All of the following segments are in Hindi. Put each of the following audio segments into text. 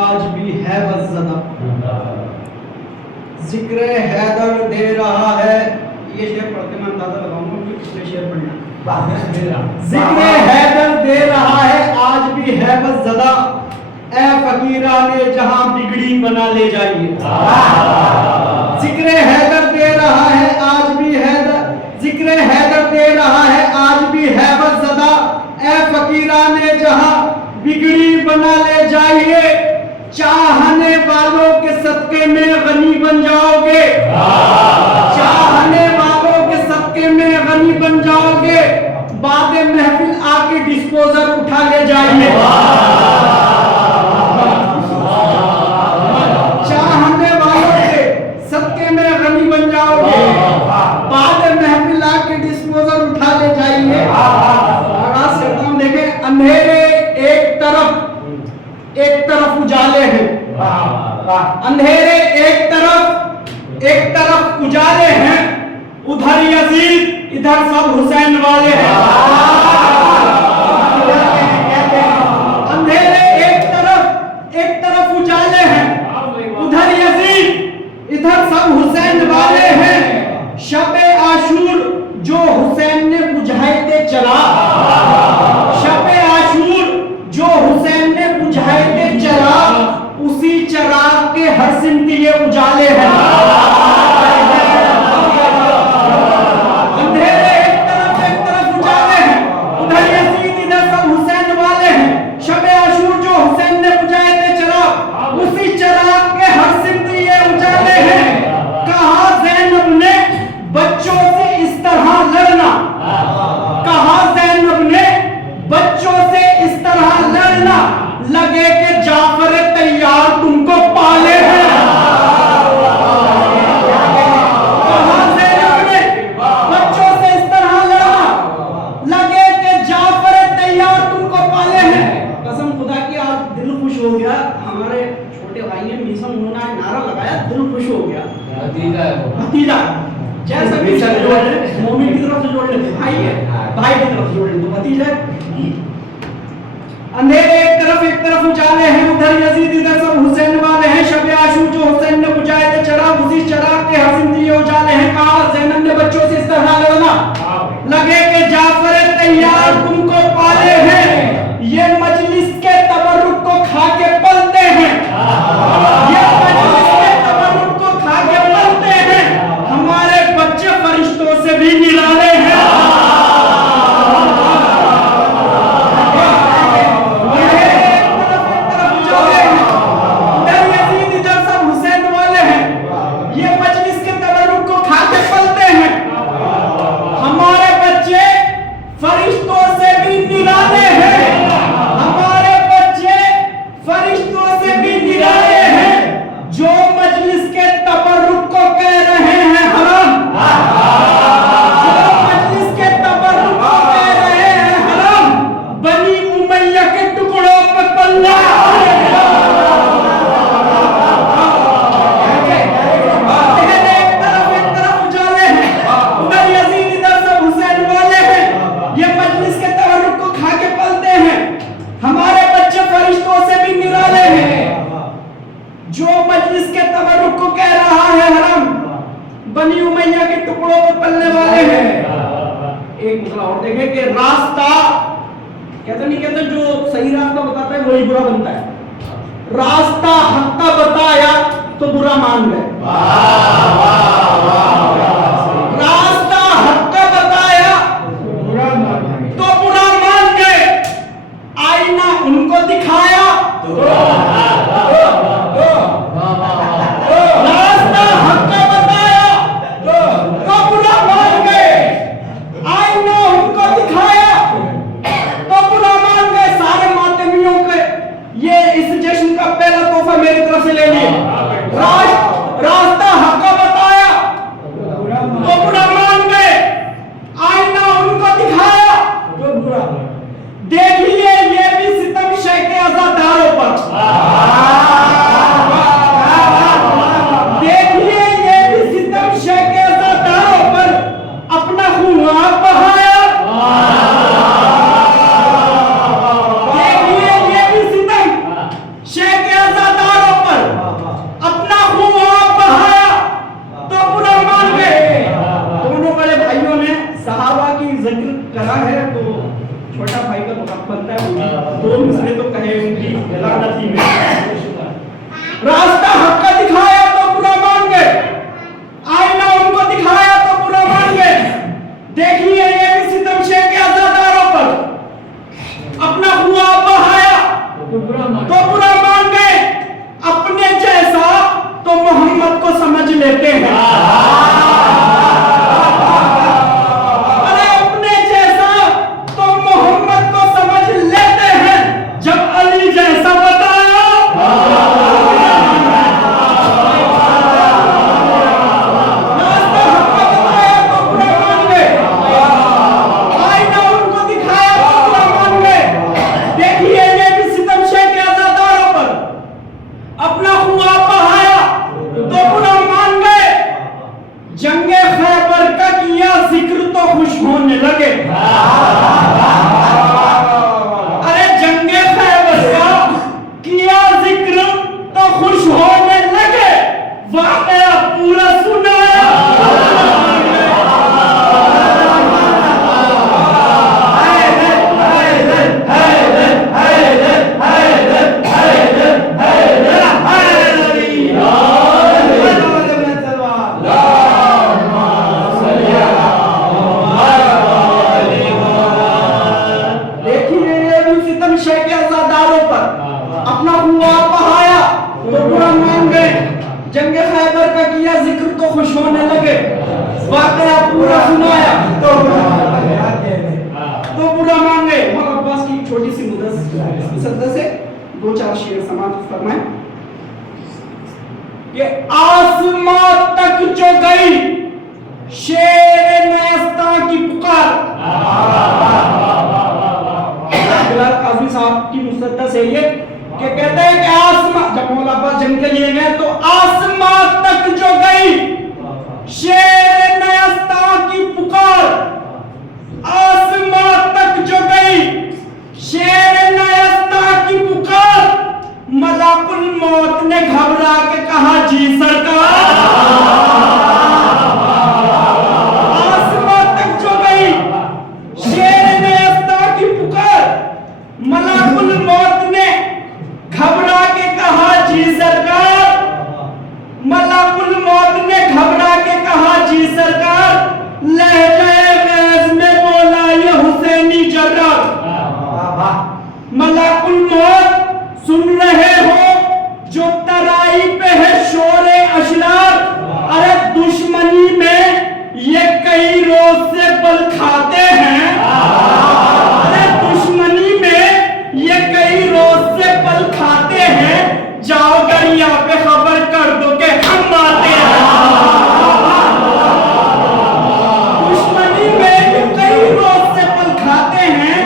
आज भी है बज़्ज़दा, जिक्र हैदर दे रहा है। ये शेर पढ़ के मैं अंदाजा लगाऊंगा कि पिछले शेर पढ़ना। जिक्र हैदर दे रहा है आज भी है बज़्ज़दा, ए फकीराने जहां बिगड़ी बना ले जाइए। जिक्र हैदर दे रहा है आज भी हैदर, जिक्र हैदर दे रहा है आज भी है बज़्ज़दा, ए फकीराने जहां बिगड़ी बना ले जाइए। चाहने वालों के सदके में गनी बन जाओगे, चाहने वालों के सदके में गनी बन जाओगे। बाद महफिल आके डिस्पोजर उठा ले जाइए। चाहने वालों के सदके में गनी बन जाओगे, बाद महफिल आके डिस्पोजर उठा ले जाइए। देखें, अंधेरे एक तरफ उजाले हैं, अंधेरे एक तरफ उजाले हैं, उधर यजीद इधर सब हुसैन वाले हैं। अंधेरे एक तरफ उजाले हैं, उधर यजीद इधर सब हुसैन वाले हैं। शबे आशूर जो हुसैन ने बुझाते चला, शबे आशूर जो हुसैन ने बुझाते चला, उसी चराग के हर सिमत ये उजाले हैं। अंधेरे एक तरफ उजाले हैं, उधर यजीद इधर सब हुसैन वाले हैं। शबे आशूर जो हुसैन ने बुझाते चला, उसी चराग के हर सिमत ये उजाले हैं। कहा ज़ैनब ने बच्चों से इस तरह लड़ना, कहा ज़ैनब ने बच्चों से इस तरह लड़ना, लगे कि जाफर तैयार तुमको पाले हैं। कहा ज़ैनब ने बच्चों से इस तरह लड़ना, लगे कि जाफर तैयार तुमको पाले हैं। कसम खुदा की आज दिल खुश हो गया। हमारे छोटे भाई ने मीसम उन्होंने नारा लगाया, दिल खुश हो गया। भतीजा जैसा मोमिन की तरफ से जोड़ ले, भाई है, भाई की तरफ जोड़ ले तो भतीजा। अंधेरे एक तरफ उजाले हैं, उधर यजीद इधर सब हुसैन वाले हैं। शबे आशूर जो हुसैन ने बुझाए थे चराग, उसी चराग के हर सिमत ये उजाले हैं। कहा ज़ैनब ने बच्चों से इस तरह लड़ना, लगे कि जाफर तैयार तुमको पाले हैं। ये मजलिस के तबर्रुक को खा के पलते हैं, ये मजलिस के तबर्रुक को खा के पलते हैं। हमारे बच्चे फरिश्तों से भी निराले हैं। बनी उमैया के टुकड़ों पर पलने वाले हैं। एक मसला और देखें कि रास्ता कहते नहीं कहते, जो सही रास्ता बताता है वही बुरा बनता है। रास्ता हक का बताया तो बुरा मान गए, रास्ता हक का बताया तो बुरा मान गए। आईना उनको दिखाया तो रास्ता हक का बताया तो बुरा मान गए। आईना उनको दिखाया तो बुरा मान गए। सारे मातमियों के ये इस जश्न का पहला तोहफा मेरी तरफ से ले लिए। रास्ता हक तो खुश होने लगे, वाकया पूरा सुनाया। अपना हुआ बहाया तो बुरा मान गए, जंगे खैबर का किया जिक्र तो खुश होने लगे, वाकया पूरा सुनाया तो बुरा मान गए। मौलाना अब्बास की छोटी सी मुद्दा से दो चार शेर समाप्त फरमाएं कि आसमां तक जो गई शेर नयस्ता की पुकार। बिलाल काज़ी साहब की मुसद्दा से ये कि कहते हैं कि आसमां, जब मौला अब्बास जंग के लिए गए तो आसमां तक जो गई शेर नयस्ता की पुकार, आसमां तक जो गई शेर नयस्ता की पुकार, मलाकुल मौत ने घबरा के कहा जी सरकार। आसमां तक जो गई शेर नयस्ता की पुकार, मलाकुल मौत ने घबरा के कहा जी सरकार, मलाकुल मौत ने घबरा के कहा जी सरकार, लहजे गैज़ में बोला ये हुसैनी जर्राद। मलाकुल मौत सुन रहे हो जो तराई पे है शोरे अशरार, अरे दुश्मनी में ये कई रोज से बल खाते हैं, अरे दुश्मनी में ये कई रोज से बल खाते हैं, जाओ दरिया पे खबर कर दो के हम आते हैं। दुश्मनी में ये कई रोज से बल खाते हैं,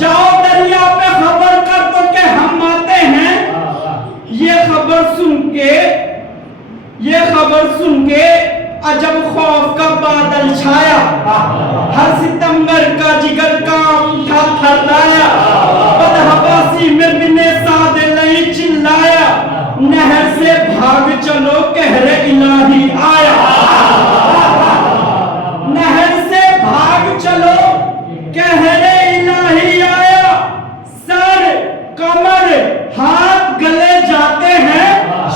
जाओ दरिया पे खबर कर दो के हम आते हैं। ये खबर सुन के अजब खौफ का बादल छाया, हर सितंबर का जिगर कांप उठा थर्राया, बदहवासी में बिने सादे नहीं चिल्लाया, नहर से भाग चलो कहरे इलाही आया। नहर से भाग चलो कहरे इलाही आया, सर कमर हाथ गले जाते हैं,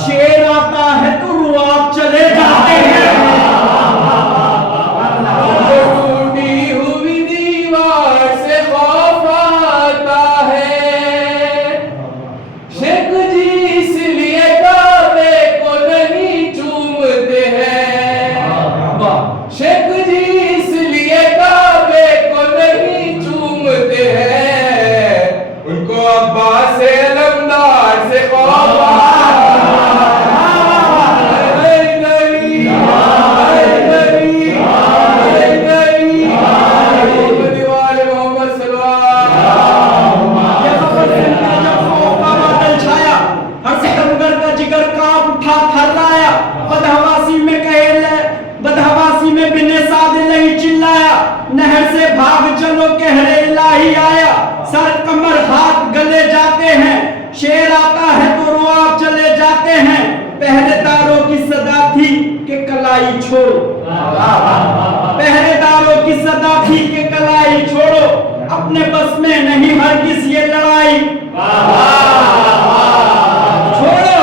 शेर आता है तो रुआब चले जाते हैं। टूटी हुई दीवार से खौफ आता है, शेख जी इसलिए काबे को नहीं चूमते हैं, शेख जी इसलिए काबे को नहीं चूमते हैं, उनको अब्बास से अलमदार से खौफ बदहवासी में बिने सादे नहीं चिल्लाया, नहर से भाग चलो कहरे इलाही आया, सर कमर हाथ गले जाते हैं, शेर आता है तो रुआब चले जाते हैं। पहरेदारों की सदा थी कि कलाई छोड़ो, पहरेदारों की सदा थी कि कलाई छोड़ो, अपने बस में नहीं हरगिज़ ये लड़ाई छोड़ो,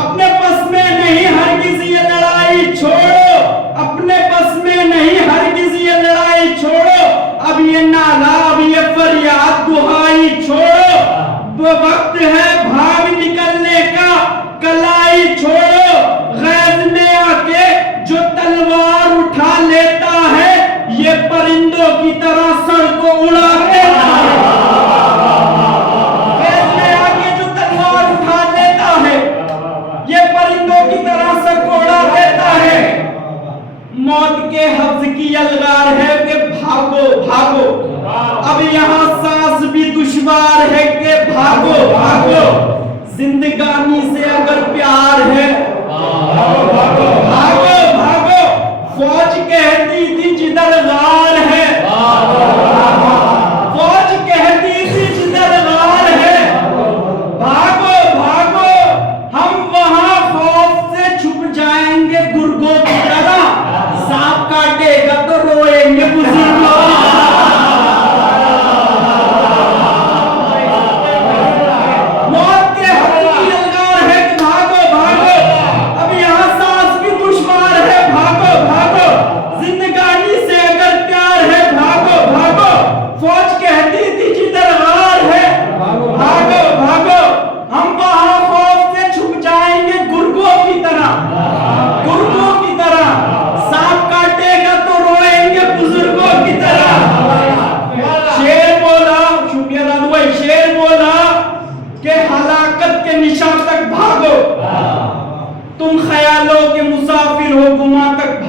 अपने बस में नहीं हरगिज़ ये लड़ाई छोड़ो, अपने बस में नहीं हरगिज़ ये लड़ाई छोड़ो, अब ये नाला अब ये फरियाद दुहाई छोड़ो, वो वक्त है भाग निकलने का कलाई छोड़ो, गैज़ में आके जो तलवार उठा लेता है, ये परिंदों की तरह सर को उड़ा देता है। गैज़ में आके जो तलवार उठा लेता है, ये परिंदों की तरह सर को उड़ा देता है। मौत के हफ्ज़ की अलगार है कि भागो भागो, अब यहाँ सांस भी दुश्वार है कि भागो भागो, जिंदगानी से अगर प्यार है भागो भागो, फौज कहती थी जिधर गार है, फौज कहती थी जिधर गार है, भागो भागो,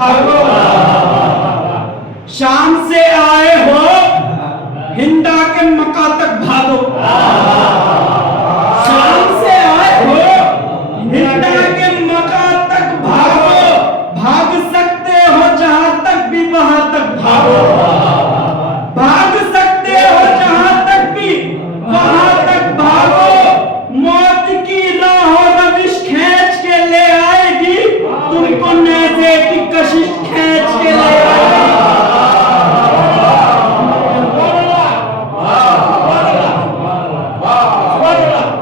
भागो। शाम से आए हो हिंदा के मक्का तक भागो। शाम से आए हो हिंदा के मक्का तक भागो। भाग सकते हो जहां तक भी वहां तक भागो। भाग सकते हो जहां तक भी वहां तक भागो। मौत की राहों रविश खींच के ले आएगी, तुमको नेज़े की कशिश खींच के ले आएगी।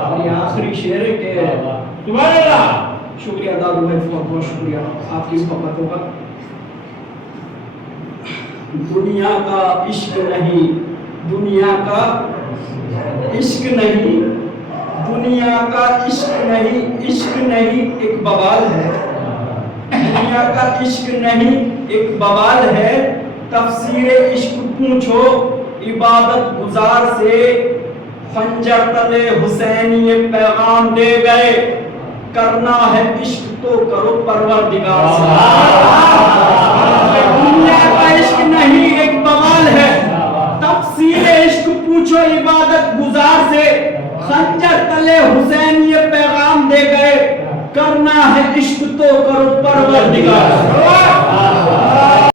और ये आखिरी शेर है कि शुक्रिया दादू भाई, बहुत बहुत शुक्रिया आपकी मोहब्बतों का। दुनिया का इश्क नहीं, दुनिया का इश्क नहीं, दुनिया का इश्क नहीं, इश्क नहीं एक बवाल है। दुनिया का इश्क नहीं एक बवाल है। तफसीरे इश्क पूछो इबादत गुजार से, खंजर तले हुसैन ये पैगाम दे गए, करना है इश्क तो करो परवरदिगार से। दुनिया का इश्क नहीं एक बवाल है। तफसीरे इश्क पूछो इबादत गुजार से, खंजर तले हुसैन ये पैगाम दे गए, करना है इश्क तो करो परवरदिगार से।